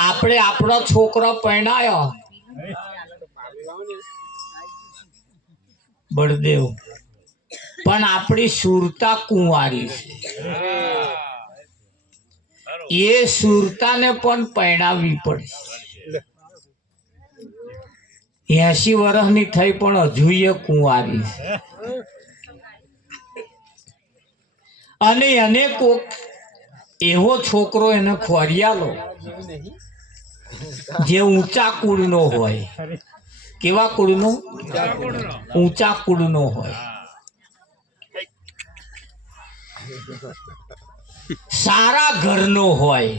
આપણે આપણો છોકરો પરણાયો બળદેવ, પણ આપણી સુરતા કુંવારી છે, એ સુરતાને પણ પરણાવવી પડશે. 80 વર્ષની થઈ પણ હજુ એ કુંવારી છે, અને એને કોક એવો છોકરો એને ખોરિયાલો જે ઊંચા કુળનો હોય. કેવા કુળનો? ઊંચા કુળનો હોય, સારા ઘરનો હોય.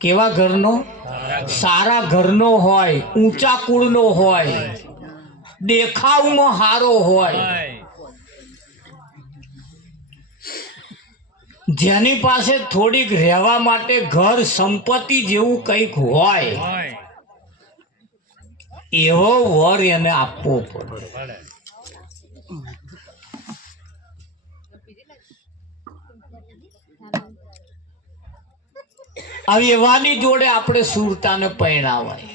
કેવા ઘરનો? સારા ઘરનો હોય, ઊંચા કુળનો હોય, દેખાવમાં હારો હોય, જેની પાસે થોડીક રહેવા માટે ઘર સંપત્તિ જેવું કંઈક હોય, એવો વર એને આપવો પડે. હવે એવાની જોડે આપણે સુરતાને પરણાવાય.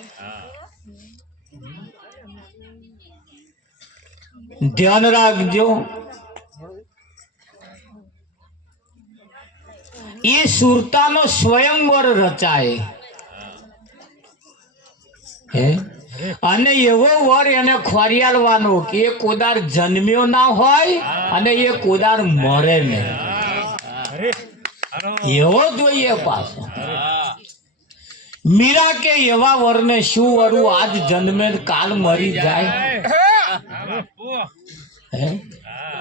ધ્યાન રાખજો, એ સુરતાનો સ્વયંવર રચાય હે, અને એવો વર એને ખોરિયાલવાનો કે એ કોદાર જન્મ્યો ના હોય અને એ કોદાર મરે નહીં, એવો જોઈએ પાછો. મીરા કે એવા વરને શું વરું, આજ જન્મે કાલ મરી જાય.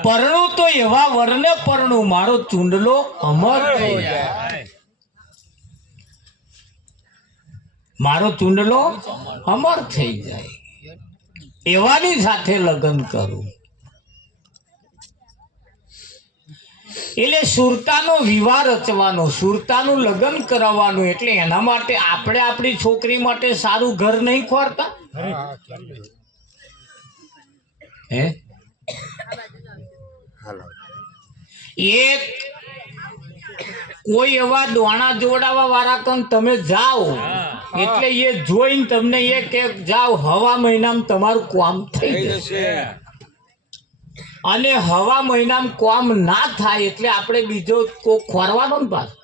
પરણું તો એવા વરને પરણું, મારો ચૂંડલો અમર થઈ જાય. મારો ચૂંડલો અમર થઈ જાય, એવાની સાથે લગ્ન કરું. એટલે સુરતાનો વિવાહ રચવાનો, સુરતાનું લગ્ન કરાવવાનું. એટલે એના માટે આપણે આપણી છોકરી માટે સારું ઘર નહીં ખોરતા હે. એક કોઈ એવા દોણા જોડાવા વાળા કન તમે જાઓ એટલે એ જોઈને તમને એ કે જાઓ, હવા મહિનામાં તમારું કામ થઈ જશે. અને હવા મહિનામાં કામ ના થાય એટલે આપણે બીજો કોઈ ખોરવાનો ને પાછો.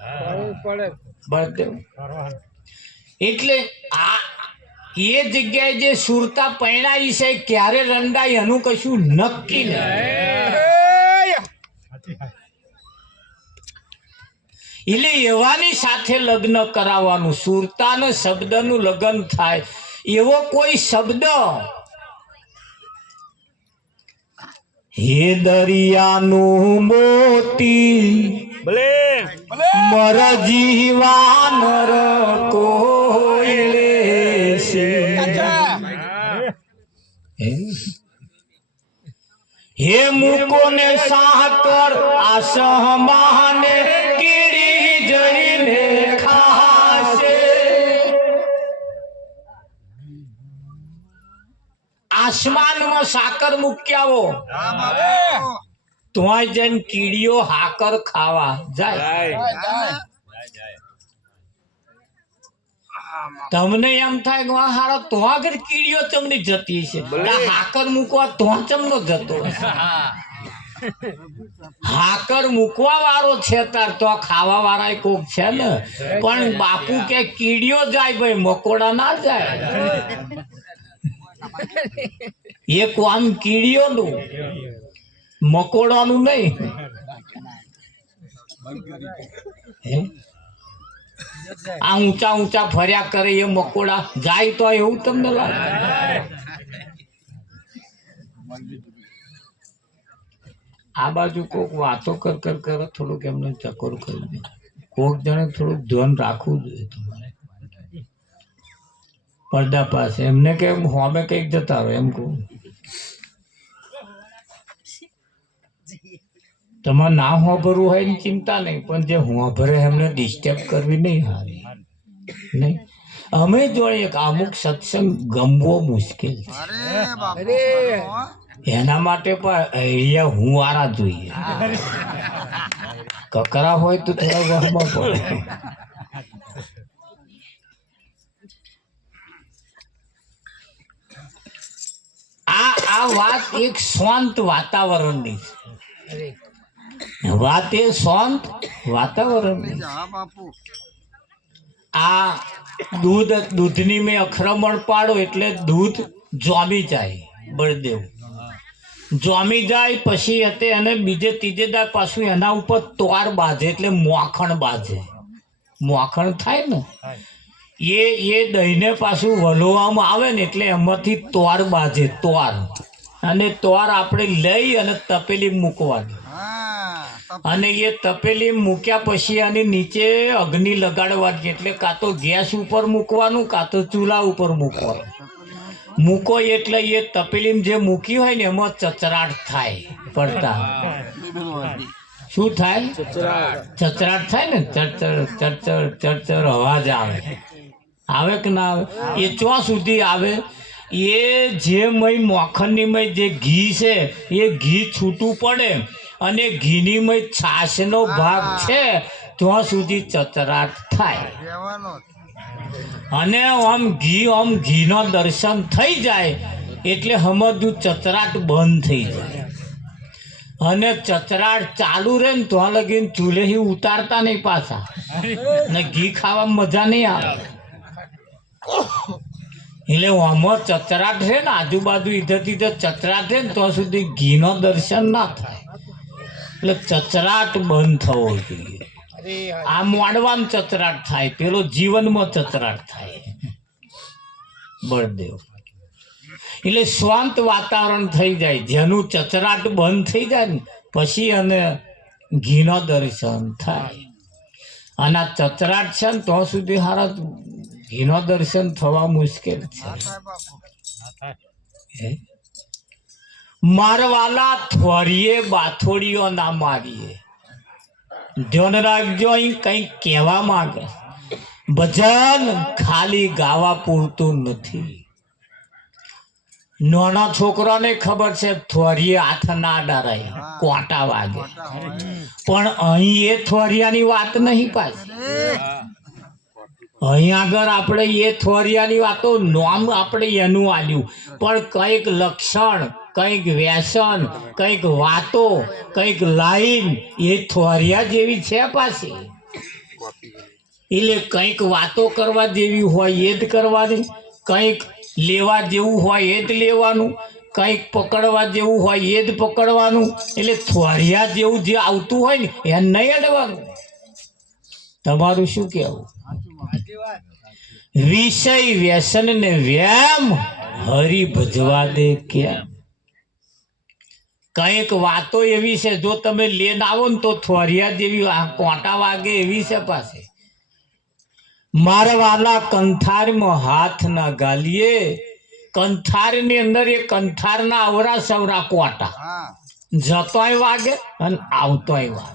એટલે આ એ જગ્યાએ જે સુરતા પરણાઈ છે ક્યારે રંડાઈ એનું કશું નક્કી નહીં. એટલે એવાની સાથે લગ્ન કરાવવાનું. સુરતાનો શબ્દનું લગ્ન થાય એવો કોઈ શબ્દ હે દરિયાનું મોતી મર જીવાન કોયલે છે, હે મૂકો ને સાકર આસમાને કીડી જઈને ખાશે. આસમાનમાં સાકર મૂક્યાવો તોય જઈને કીડીઓ હાકર ખાવા જાય. તમને એમ થાય કે હારો તો આગળ કીડીઓ ચમની જતી છે, હાકર મૂકવા તો ચમનો જતો. હાકર મૂકવા વાળો છે તાર તો ખાવા વાળા કોક છે ને, પણ બાપુ કે કીડીઓ જાય ભાઈ, મકોડા ના જાય. એ કામ કીડીઓનું, મકોડાનું નહીં. આ ઊંચા ઊંચા ફર્યા કરે એ મકોડા જાય તો એવું તમને લાગે? આ બાજુ કોક વાતો કર કર કરે, થોડુંક એમને ચકોર કરી દે. કોક જણે થોડુંક ધ્યાન રાખવું જોઈએ તમારે પડદા પાસે. એમને કે હોમે કઈક જતા હોય એમ કહું. તમારે ના હોભરવું હોય ને ચિંતા નહીં, પણ જે હોભરે એમને ડિસ્ટર્બ કરવી નહીં હારી નહીં. અમે જોઈએ કે અમુક સત્સંગ ગમવો મુશ્કેલ છે. એના માટે પણ અહીંયા હું વાળા જોઈએ. કકરા હોય તો થોડા વહમાં પડે. આ વાત એક શાંત વાતાવરણની છે. વાત એ શાંત વાતાવરણની છે. આ દૂધની મેં અખરમણ પાડો એટલે દૂધ જોમી જાય. બળદેવ જોમી જાય પછી હતે અને બીજે ત્રીજે દાર પાછું એના ઉપર તોર બાજે એટલે મોખણ બાજે. મોખણ થાય ને એ દહીંને પાછું વલોવામાં આવે ને એટલે એમાંથી તોર બાજે. તોર અને તોર આપણે લઈ અને તપેલી મૂકવાની અને એ તપેલી મૂક્યા પછી આની નીચે અગ્નિ લગાડવાની. એટલે કાં તો ગેસ ઉપર મૂકવાનું કાં તો ચૂલા ઉપર મૂકવાનું. મૂકો એટલે એ તપેલી જે મૂકી હોય ને એમાં ચચરાટ થાય. પડતા શું થાય? ચચરાટ થાય ને. ચરચર ચરચર ચરચર અવાજ આવે. આવે કે ના આવે? એ ચોં સુધી આવે એ જે મય મોખણની મય જે ઘી છે એ ઘી છૂટું પડે અને ઘીની મય છાશનો ભાગ છે ત્યાં સુધી ચચરાટ થાય. અને આમ ઘીનો દર્શન થઈ જાય એટલે સમજવું ચચરાટ બંધ થઈ જાય. અને ચચરાટ ચાલુ રહે ને તો લગીને ચૂલેથી ઉતારતા નહીં પાછા. ને ઘી ખાવામાં મજા નહીં આવે. એટલે આમાં ચચરાટ છે ને આજુબાજુ ઇધર તીધર ચચરાટ છે ને ત્યાં સુધી ઘીનો દર્શન ના થાય. એટલે ચચરાટ બંધ થવો જોઈએ. આ મોડવામાં ચચરાટ થાય, પેલો જીવનમાં ચચરાટ થાય. બળદેવ એટલે શાંત વાતાવરણ થઈ જાય. જેનું ચચરાટ બંધ થઈ જાય ને પછી અને ઘીનો દર્શન થાય. અને આ ચચરાટ છે ને ત્યાં સુધી હારા ઘીનો દર્શન થવા મુશ્કેલ છે. મારવાલા થોરીએ બાથોડીઓ ના મારીએ. ધ્યાન રાખજો, અહીં કંઈક કહેવા માંગે. ભજન ખાલી ગાવા પૂરતું નથી. નાના છોકરાને ખબર છે થોરીએ હાથ ના ડરાય, કોટા વાગે. પણ અહીં એ થોરિયાની વાત નહીં પાછી. અહીં આગળ આપણે એ થોરિયાની વાતો નામ આપણે એનું આલ્યું પણ કંઈક લક્ષણ, કંઈક વ્યસન, કંઈક વાતો, કંઈક લાઈન એ થોરિયા જેવી છે પાછી. એટલે કંઈક વાતો કરવા જેવી હોય એ જ કરવાની, કંઈક લેવા જેવું હોય એ જ લેવાનું, કંઈક પકડવા જેવું હોય એ જ પકડવાનું. એટલે થોરિયા જેવું જે આવતું હોય ને એ નહીં અડવાનું. તમારું શું કહેવું? વિષય વ્યસન ને વ્યામ હરી ભજવા દે કેમ? કંઈક વાતો એવી છે જો તમે લઈને આવો ને તો થોરિયા જેવી કોટા વાગે એવી છે પાસે. મારવાલા કંથારમાં હાથ ના ગાલીએ. કંથારની અંદર એ કંથારના અવરા સવરા કોટા જતોય વાગે અને આવતોય વાગે.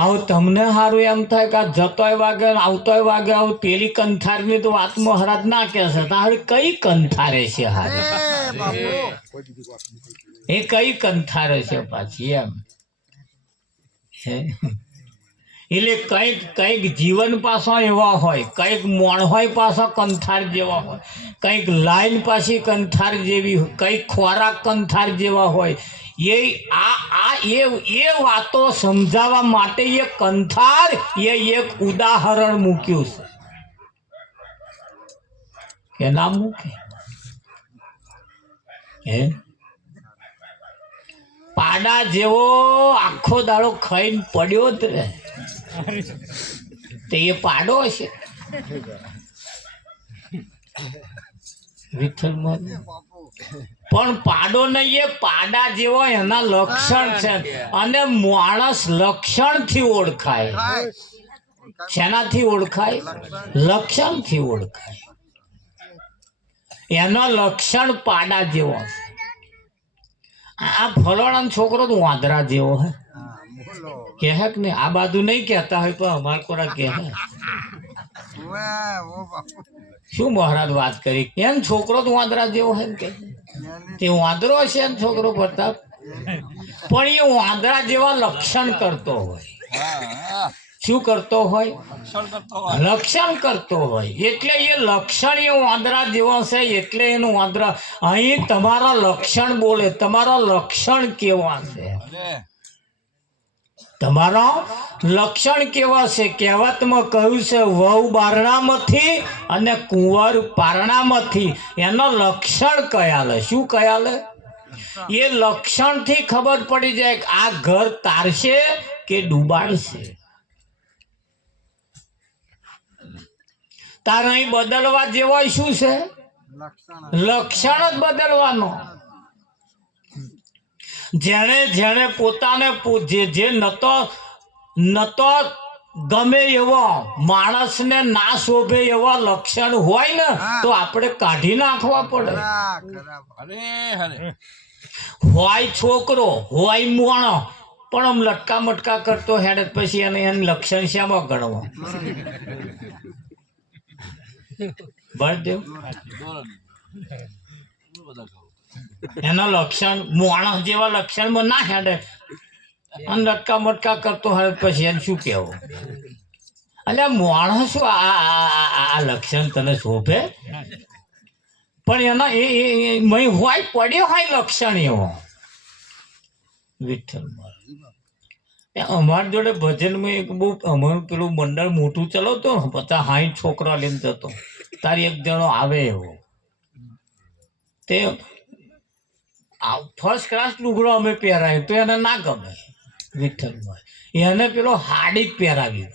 આવું તમને સારું એમ થાય કે જતોય વાગે આવતોય વાગે. આવું પેલી કંથારની તો વાતમાં હરાજ ના કહેશે તો હવે કઈ કંથારે છે હારે? એ કઈ કંથારે છે પાછી એમ? એટલે કંઈક જીવન પાછા એવા હોય, કંઈક મોણ હોય પાછા કંથાર જેવા હોય, કંઈક લાઈન પાછી કંથાર જેવી હોય, કંઈક ખોરાક કંથાર જેવા હોય. એ વાતો સમજાવવા માટે એ કંથાર એ એક ઉદાહરણ મૂક્યું છે. કે ના મૂકે? પાડા જેવો આખો દાડો ખાઈને પડ્યો જ રહે તે એ પાડો હશે? પણ પાડો નહીં, એ પાડા જેવો એના લક્ષણ છે. અને માણસ લક્ષણ થી ઓળખાય. શેનાથી ઓળખાય? લક્ષણ થી ઓળખાય. એનો લક્ષણ પાડા જેવો છે. આ ફલોણાનો છોકરો તો વાંદરા જેવો હે કે હે કે નહીં? આ બાજુ નહીં કહેતા હોય પણ અમાર કોરા કે શું મહારાજ વાત કરી? એમ છોકરો તો વાંદરા જેવો હે કે તે વાંદરો છે ને છોકરો પ્રતાપ, પણ એ વાંદરા જેવા લક્ષણ કરતો હોય. શું કરતો હોય? લક્ષણ કરતો હોય. એટલે એ લક્ષણ એ વાંદરા જેવા છે, એટલે એનું વાંદરા. અહીં તમારા લક્ષણ બોલે, તમારા લક્ષણ કેવા છે, તમારા લક્ષણ કેવા છે. કહેવતમાં કહ્યું છે, વહુ બારણામાંથી અને કુંવર પારણામાંથી. એનો લક્ષણ કયા લે? શું કયા લે? એ લક્ષણથી ખબર પડી જાય કે આ ઘર તારશે કે ડૂબાડશે. તારે અહીં બદલવા જેવો શું છે? લક્ષણ જ બદલવાનો. જેણે જેણે પોતાને જે નતો ગમે એવો માણસને ના શોભે એવા લક્ષણ હોય ને, તો આપણે કાઢી નાખવા પડે. હોય છોકરો, હોય મોણો, પણ આમ લટકા મટકા કરતો હેડે, પછી એને લક્ષણ શામાં ગણવા? બળદેવ એના લક્ષણ માણસ જેવા લક્ષણમાં ના હેડે, અને લટકા મટકા કરતો હેડે, પછી એને શું કહેવું? એટલે માણસ આ લક્ષણ તને શોભે? પણ એના એ હોય પડ્યો હોય લક્ષણ એવો. વિઠ્ઠલ અમારી જોડે ભજનમાં એક બહુ અમારું પેલું મંડળ મોટું ચલાવતો, 50-60 છોકરા લઈને જતો. તારી એક જણો આવે એવો, તે ફર્સ્ટ ક્લાસ લુગડો અમે પહેરાય તો એને ના ગમે. વિઠ્ઠલમાં એને પેલો હાડી જ પહેરાવી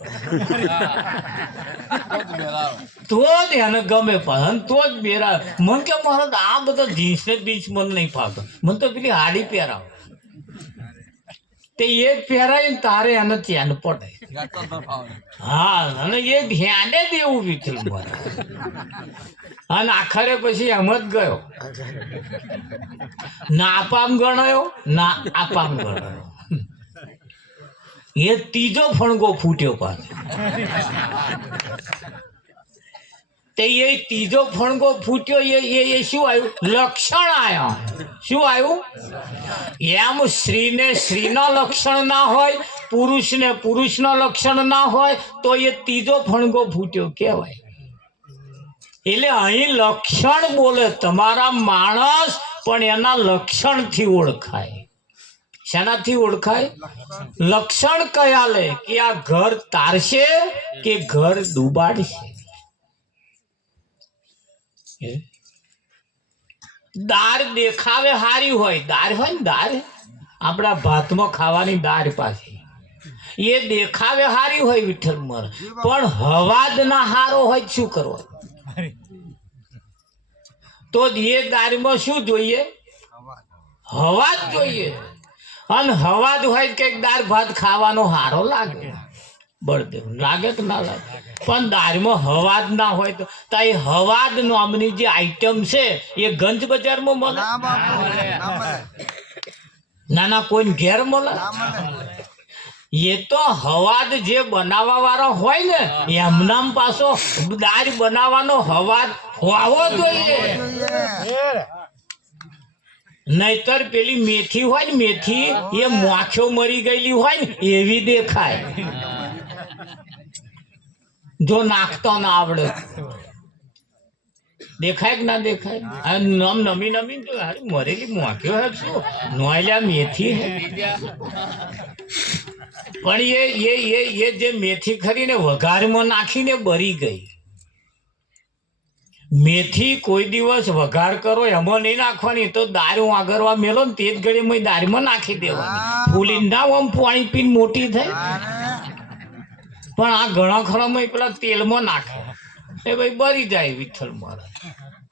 તો જ એને ગમે, પણ તો જ પહેરાવે. મને કે મારે આ બધા જીન્સ ને બીન્સ મને નહીં ફાવતો, મને તો પેલી હાડી પહેરાવે. તે એ જ પહેરાય તારે એને ચેન પડે. હા, અને એ ધ્યાને દેવું વિઠ્ઠલ. અને આખરે પછી એમ જ ગયો, ના આપામ ગણાયો, ના આપામ ગણાયો. એ ત્રીજો ફણગો ફૂટ્યો પાછો. તે એ ત્રીજો ફણગો ફૂટ્યો, એ શું આવ્યું? લક્ષણ આવ્યા. શું આવ્યું? એમ સ્ત્રીને સ્ત્રીના લક્ષણ ના હોય, પુરુષને પુરુષના લક્ષણ ના હોય, તો એ ત્રીજો ફણગો ફૂટ્યો કહેવાય. એટલે અહીં લક્ષણ બોલે. તમારા માણસ પણ એના લક્ષણથી ઓળખાય. શેનાથી ઓળખાય? લક્ષણ કયા લે કે આ ઘર તારશે કે ઘર ડૂબાડશે. દાળ દેખાવે હારી હોય, દાળ હોય ને, દાળ આપણા ભાતમાં ખાવાની દાળ પાછી એ દેખાવે હારી હોય વિઠ્ઠલ મર, પણ હવાદ ના હારો હોય શું કરવાનું? તો એ દાળમાં શું જોઈએ? હવા જ જોઈએ. અને હવા જ હોય કઈક દાળ ભાત ખાવાનો હારો લાગે. બળદેવ લાગે કે ના લાગે? પણ દાળમાં હવા જ ના હોય તો એ હવાદ નામની જે આઈટમ છે એ ગંજ બજારમાં મળે? ના ના, કોઈ ઘેર મળે? એ તો હવાદ જે બનાવવા વાળા હોય ને, એમનામ પાછો દાળ બનાવવાનો હવાદ હોવો જોઈએ. નહીતર પેલી મેથી હોય ને, મેથી એ માખીઓ મરી ગયેલી હોય ને એવી દેખાય, જો નાખતો ના આવડે. દેખાય કે ના દેખાય? નમ નમી નમી તો મરેલી માખીઓ હે, શું નોયલા મેથી હે. પણ એ જે મેથી ખરીને વઘારમાં નાખીને બરી ગઈ. મેથી કોઈ દિવસ વઘાર કરો એમાં નહીં નાખવાની, તો દારૂ આગળવા મેલો ને તે જ ઘડી દારૂમાં નાખી દેવાની. ફૂલી ના આમ પાણી પીને મોટી થાય. પણ આ ઘણા ખરામાં પેલા તેલમાં નાખે એ ભાઈ બરી જાય. વિઠ્ઠલ મારા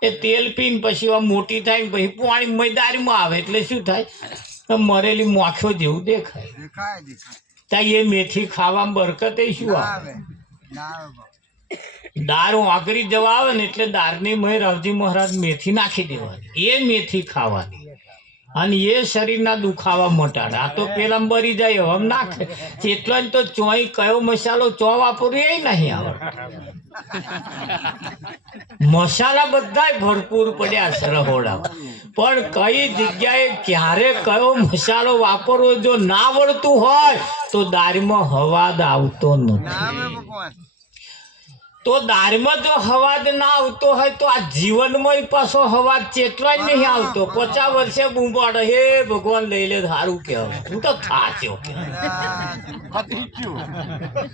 એ તેલ પીને પછી આમ મોટી થાય ને પછી પાણી દારૂમાં આવે એટલે શું થાય? મરેલી માખીઓ જેવું દેખાય. ત્યાં એ મેથી ખાવામાં બરકત શું આવે? દારૂ આકરી જવા આવે ને એટલે દારની મય રાવજી મહારાજ મેથી નાખી દેવાની, એ મેથી ખાવાની, અને એ શરીરના દુખાવા મટાડે. આ તો પેલા બરી જાય હવે નાખે એટલો તો ચોઈ કયો મસાલો ચો વાપરવો એ નહીં આવડે. મસાલા બધાય ભરપૂર પડ્યા છે રહોડા, પણ કઈ જગ્યાએ ક્યારે કયો મસાલો વાપરવો જો ના આવડતું હોય તો દાળમાં હવાદ આવતો નથી. તો દાળમાં જો હવાદ ના આવતો હોય તો આ જીવનમાં પાછો હવાદ ચેટલાય નહીં આવતો. 50 વર્ષે બૂંબાડે હે ભગવાન લઈ લે સારું કહેવાય, હું તો થાચ્યો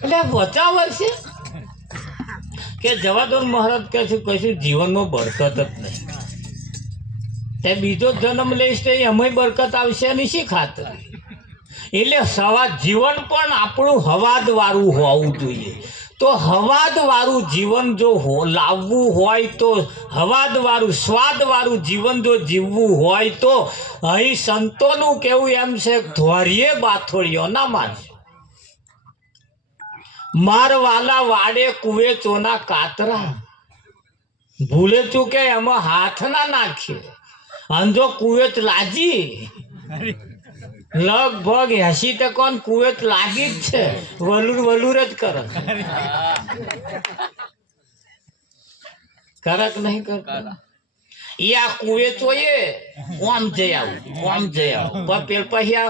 એટલે 50 વર્ષે કે જવા દો મહારાજ કહે છે કશું જીવનમાં બરકત જ નહીં. તે બીજો જન્મ લઈશ તો એમાંય બરકત આવશે નહીં શી ખાતર. એટલે સવા જીવન પણ આપણું હવાદ વાળું હોવું જોઈએ. તો હવાદ વાળું જીવન જો લાવવું હોય તો હવાદ વાળું સ્વાદ વાળું જીવન જો જીવવું હોય તો અહીં સંતોનું કેવું એમ છે ધોરીએ બાથોડીઓ ના માનજો. મારવાલા વાડે કુએ ચોના કાતરા, ભૂલે ચૂકે એમાં હાથ ના નાખીએ. અને જો કુવેત લાજી લગભગ 80% કુવેત લાગી જ છે, વલુર જ કરે. કરક નહીં કરતા એ આ કુવે ચોયે ઓમ જઈ આવું પછી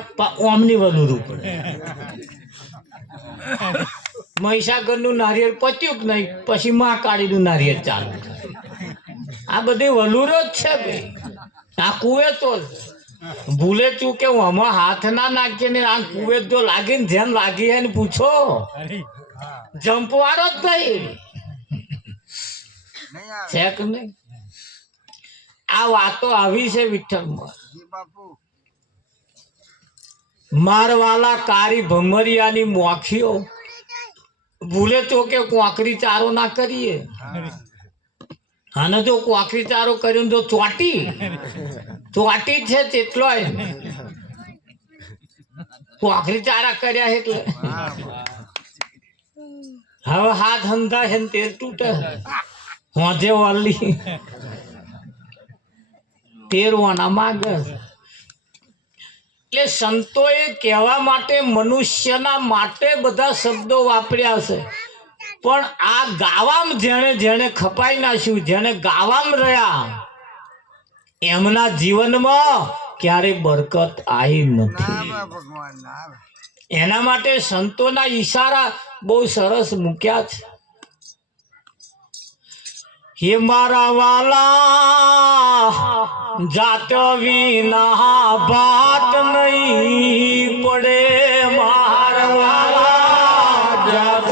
ઓમની વલુર પડે. મહીસાગરનું નારિયેળ પત્યું કે નહીં, પછી મહાકાળીનું નારિયેળ ચાલુ. આ બધી વલુરો જ છે ભાઈ. આ કુવે તો ભૂલે ચૂકે હું આમાં હાથ ના નાખીએ ને આ કુવે જો લાગીને ધ્યાન લાગી હે ને પૂછો જંપવાળો જ નહીં છે કે નહીં. આ વાતો આવી છે વિઠ્ઠલમાં. મારવાલા કારી ભમરિયાની મોખીઓ ભૂલે ચોકે કોકરી ચારો ના કરીએ. અને જો કોકરી ચારો કર્યો જો ચોટી છે તેટલો કોકરી ચારા કર્યા એટલે હવે હાથ હંધા છે ને તેર તૂટે હોજે વાલી તેરવાના માગે. એટલે સંતોએ કહેવા માટે મનુષ્યના માટે બધા શબ્દો વાપર્યા છે, પણ આ ગાવામ જેણે ખપાઈ નાખ્યું, જેણે ગાવામ રહ્યા એમના જીવનમાં ક્યારેય બરકત આવી નથી. એના માટે સંતોના ઈશારા બહુ સરસ મૂક્યા છે. હે મારા વાલા જાત વિના ભાત નહીં પડે. મારા વાલા જાત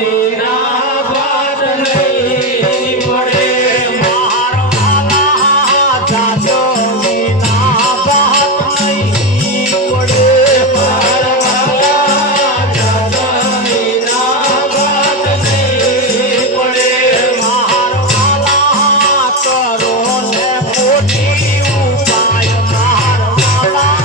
વિના ભાત નહીં પડે. મારા વાલા જાત વિના ભાત નહીં પડે. મારા વાલા જાત વિના ભાત નહીં પડે. કરો ને મોટી ઉપાય મારવાલા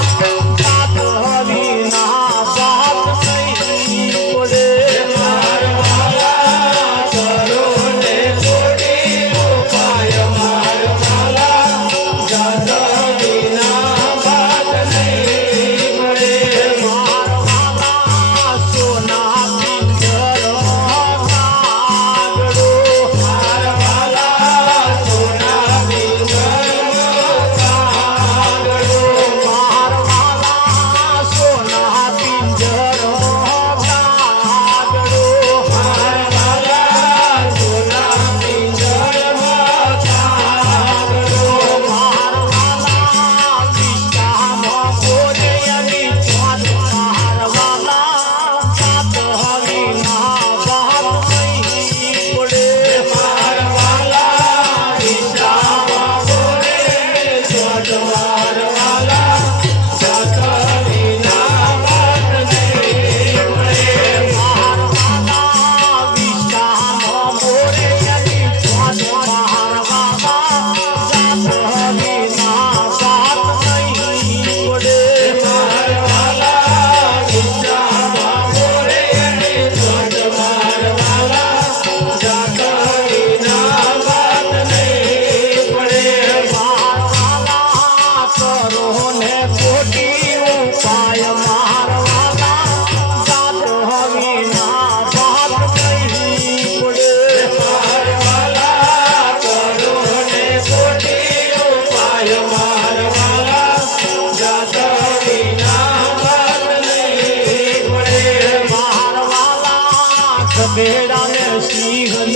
ગધેડા ને સિંહનું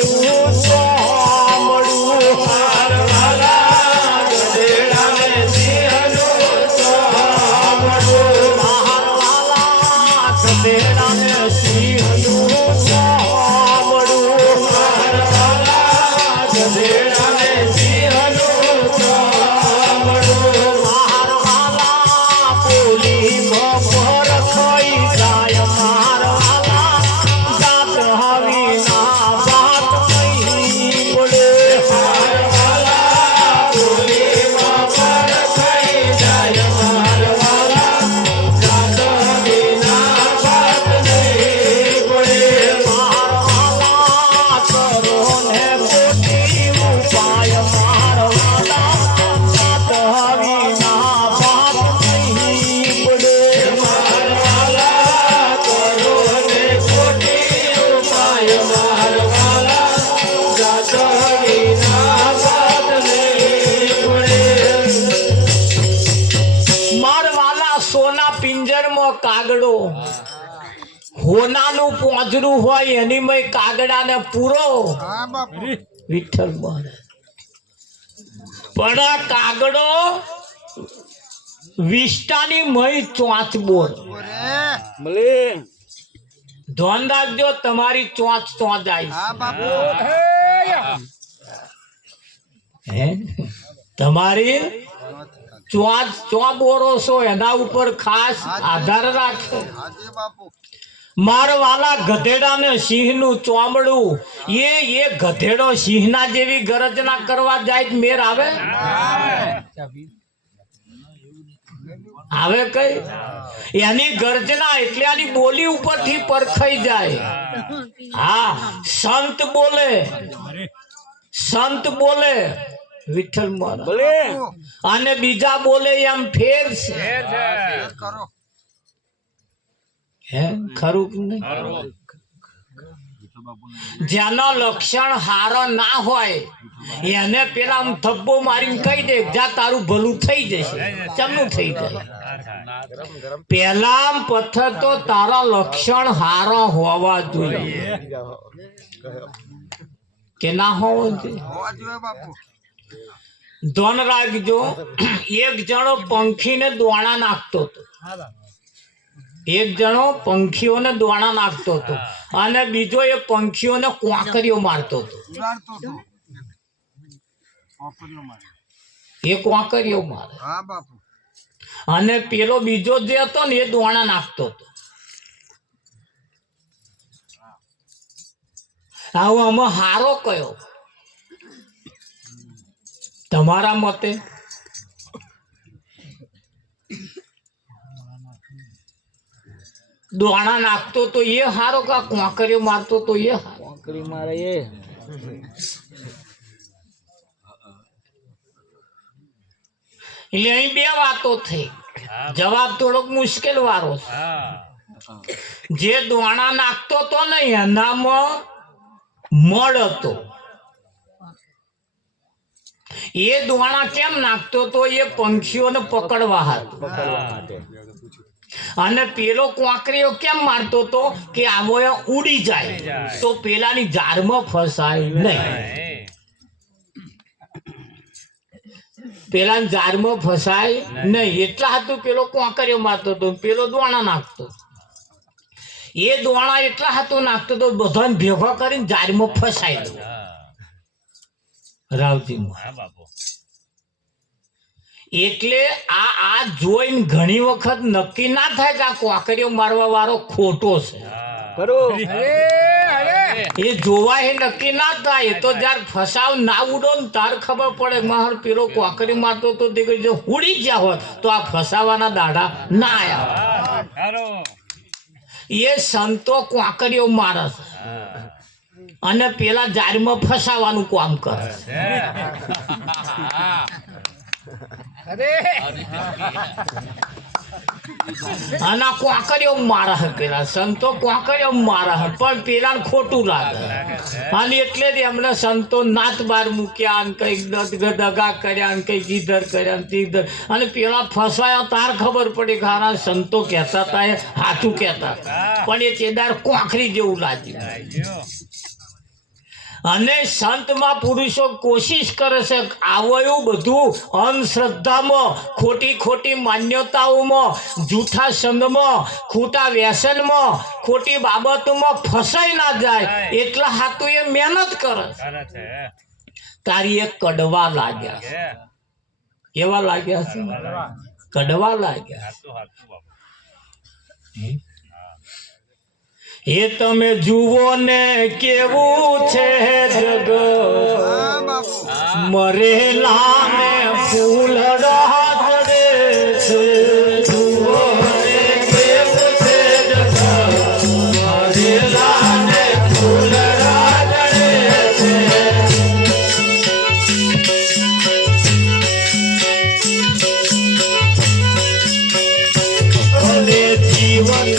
ચામડું મારવાલા ગધેડા ને સિંહનું ચામડું મારવાલા ગધેડા ને સિંહનું ચામડું મારવાલા ગધેડા ને સિંહનું ચામડું મારવાલા પોલી બપોર ખાઈ જાય મારવાલા જાત હવી ના વાત નહીં પડે મારવાલા પોલી બપોર ખાઈ જાય મારવાલા જાત હવી ના વાત નહીં પડે મારવાલા કરો ને ખોટી ઉપાય મારવાલા જાત હવી ના વાત નહીં પડે મારવાલા કરો ને ખોટી ઉપાય મારવાલા જાત હવી ના વાત નહીં પડે મારવાલા સોના પિંજરમાં કાગડો હોનાનું પોંજરું હોય એની મય કાગડાને પૂરો વિઠ્ઠલ મહારાજ પણ આ કાગડો વિષ્ટાની મય ચોંચ બોર ધ્યાન રાખજો તમારી ચોંચ ચોંચાઈ હે તમારી ચોંચ ચો બોરો છો એના ઉપર ખાસ આધાર રાખો મારવાલા ગધેડા ને સિંહ નું ચોમડું એ ગધેડો સિંહના જેવી ગરજના કરવા જાય તો મેર આવે આવે કઈ એની ગર્જના એટલે આની બોલી ઉપરથી પરખાઈ જાય હા સંત બોલે વિઠ્ઠલ મહારાજ અને બીજા બોલે એમ ફેર છે હે ખરું કે નહીં જેનો લક્ષણ હારો ના હોય એને પેલા આમ થપ્પો મારીને કહી દે જા તારું ભલું થઈ જશે ચમનું થઈ જાય પેલા પથ્થર તો તારા લક્ષણ હારો હોવા જોઈએ કે ના હોવો જોઈએ ધન રાખજો એક જણો પંખીને દોણા નાખતો હતો એક જણો પંખીઓને દોણા નાખતો હતો અને બીજો એ પંખીઓને કોંકરીઓ મારતો હતો એ કોંકરીઓ મારે અને પેલો બીજો જે હતો ને એ દોણા નાખતો હતો આવો આમાં હારો કયો તમારા મતે દોણા નાખતો તો એ હારો કા કોંકરીઓ મારતો તો એ કોંકરી મારે એ એટલે અહીં બે વાતો થઈ જવાબ થોડોક મુશ્કેલ વાળો જે દોણા નાખતો તો ને એનામાં મળ હતો એ દોણા કેમ નાખતો તો એ પંખીઓને પકડવા હતો અને પેલો કોંકરીઓ કેમ મારતો તો કે આવો ઉડી જાય તો પેલાની જારમાં ફસાય નહીં પેલા જારમાં ફસાય નહીં એટલા હતું પેલો કોંકરીઓ મારતો હતો પેલો દોણા નાખતો એ દોણા એટલા હતું નાખતો તો બધાને ભેગો કરીને જારમાં ફસાય રાવજી એટલે આ જોઈને ઘણી વખત નક્કી ના થાય કે આ કોંકરીઓ મારવા વાળો ખોટો છે એ જોવા એ નક્કી ના થાય એ તો જયારે ફસાવ ના ઉડો ને તાર ખબર પડે માર પેલો કોંકરી મારતો તો તે જો ઉડી ગયા હોય તો આ ફસાવાના દાડા ના આવ્યા એ સંતો કોંકરીઓ મારે છે અને પેલા જારમાં ફસાવાનું કામ કરે અને કોંકરીઓ મારે છે પેલા સંતો કોંકરીઓ મારે છે પણ પેલા ખોટું લાગે અને એટલે જ એમને સંતો નાત બાર મૂક્યા અને કઈક દગા કર્યા ને કઈક ઈધર કર્યા ને તીધર અને પેલા ફસાયા તાર ખબર પડી કે હારા સંતો કહેતા હતા એ સાચું કહેતા હતા પણ એ ચેદાર કોંખરી જેવું લાગ્યું. અને સંતમાં પુરુષો કોશિશ કરે છે આવો એવું બધું અંધશ્રદ્ધામાં, ખોટી ખોટી માન્યતાઓમાં, જૂઠા સંગમાં, ખોટા વ્યસનમાં, ખોટી બાબતોમાં ફસાઈ ના જાય એટલા હાથું એ મહેનત કરે. તારી એક કડવા લાગ્યા છે. કેવા લાગ્યા છે? કડવા લાગ્યા. એ તમે જુઓ ને કેવું છે જગ, મરેલા ને ફૂલ રાધરે છે. જુઓ ને કેવું છે જગ, મરેલા ને ફૂલ રાધરે છે. અને જીવન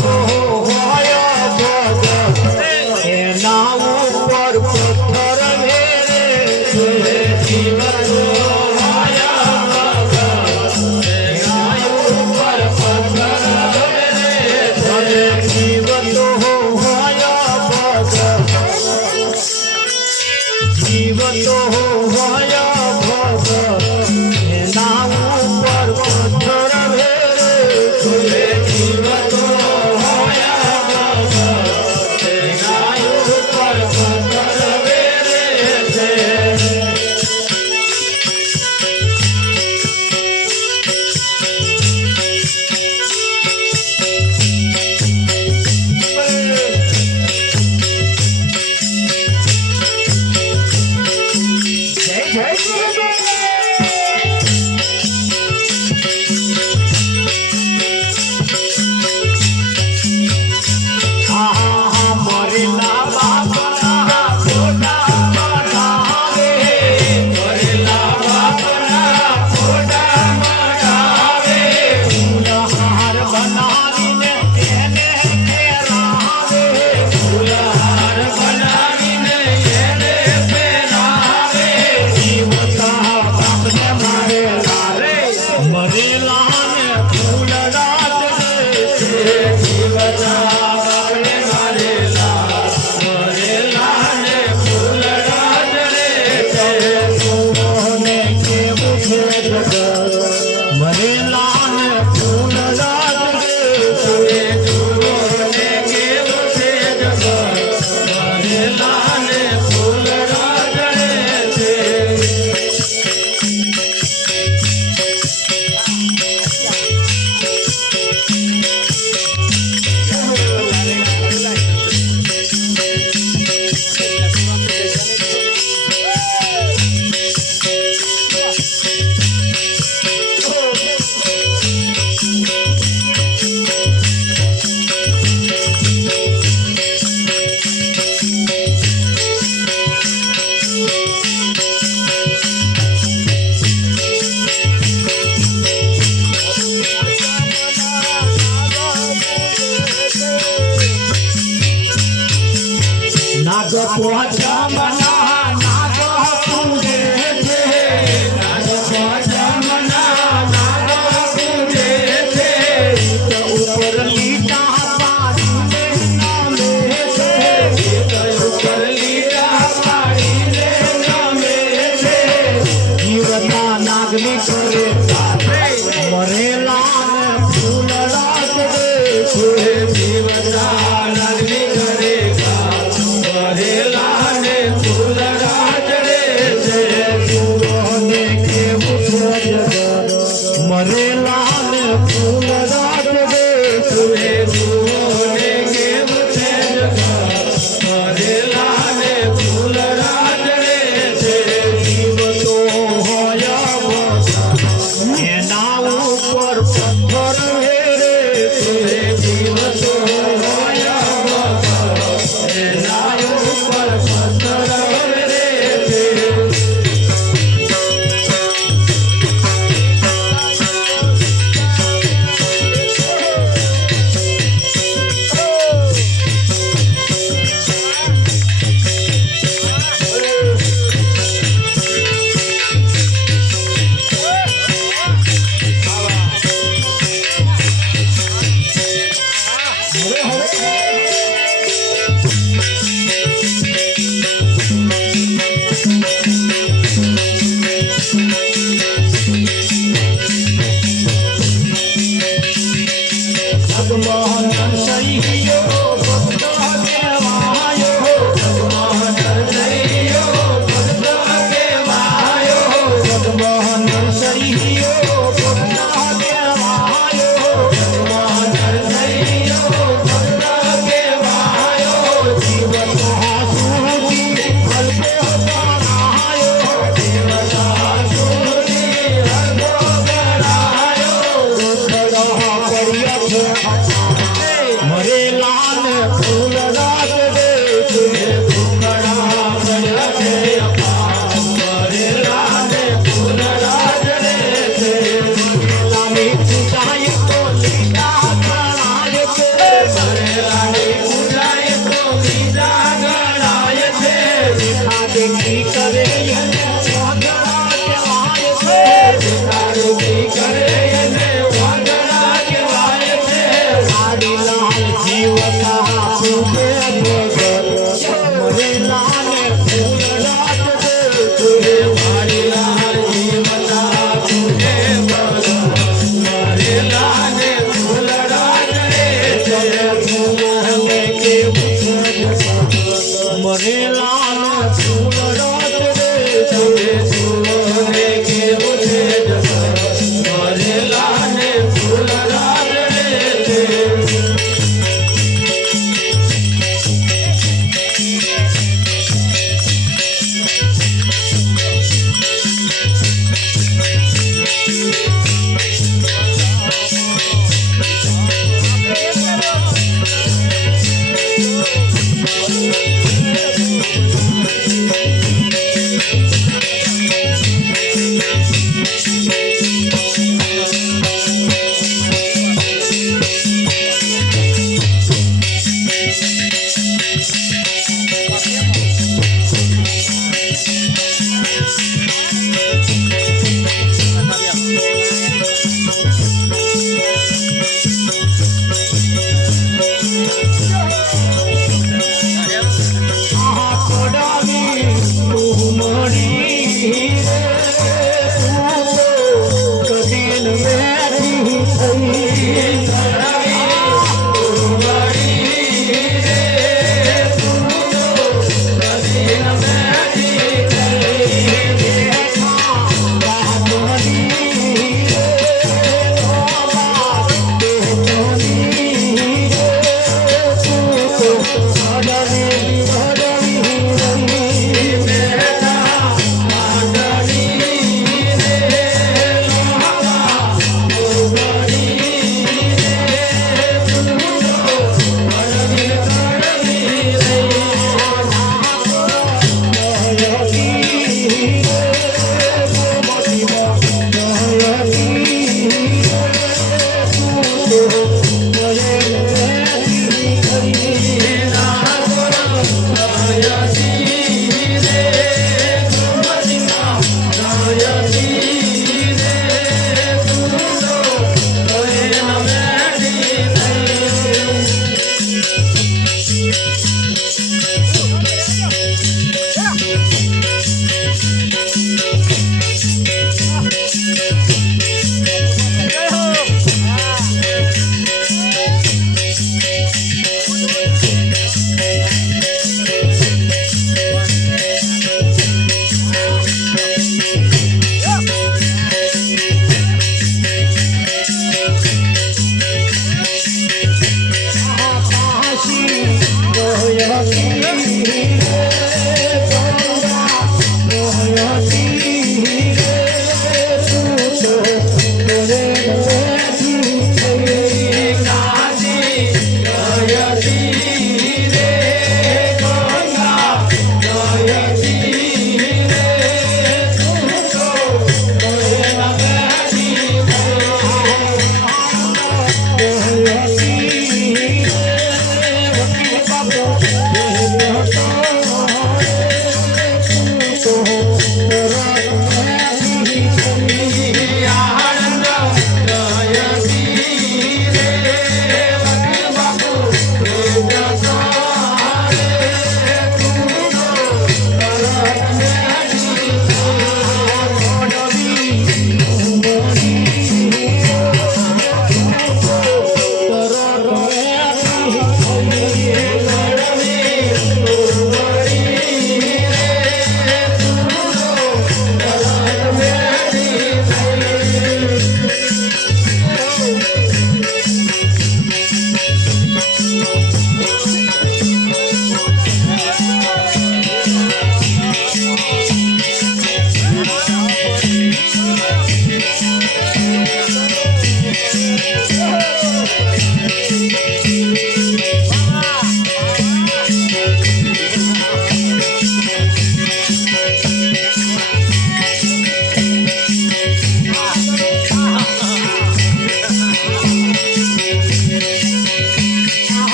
હરે હરે જગમોહન નરસૈયો ભક્ત કહેવાયો જગમોહન નરસૈયો ભક્ત કહેવાયો જગમોહન નરસૈયો ભક્ત કહેવાયો જગમોહન નરસૈયો ભક્ત કહેવાયો જીવન હાસુજી હરકો ગણાયો જીવન હાસુજી હરકો ગણાયો દોષડા કર્યા મરે લાલ ફૂલ રાત દે ફૂલડા કર્યા છે મરે લાલ ફૂલ રાત દે લાલી પૂજાય તો લીલા ગણાય છે મરે લાલી પૂજાય તો લીલા ગણાય છે દેખા દેખી કરે એને વાગણા કહેવાય છે દેખા દેખી કરે એને વાગણા કહેવાય છે લાડી લાલ જીવતા સુબે ભગત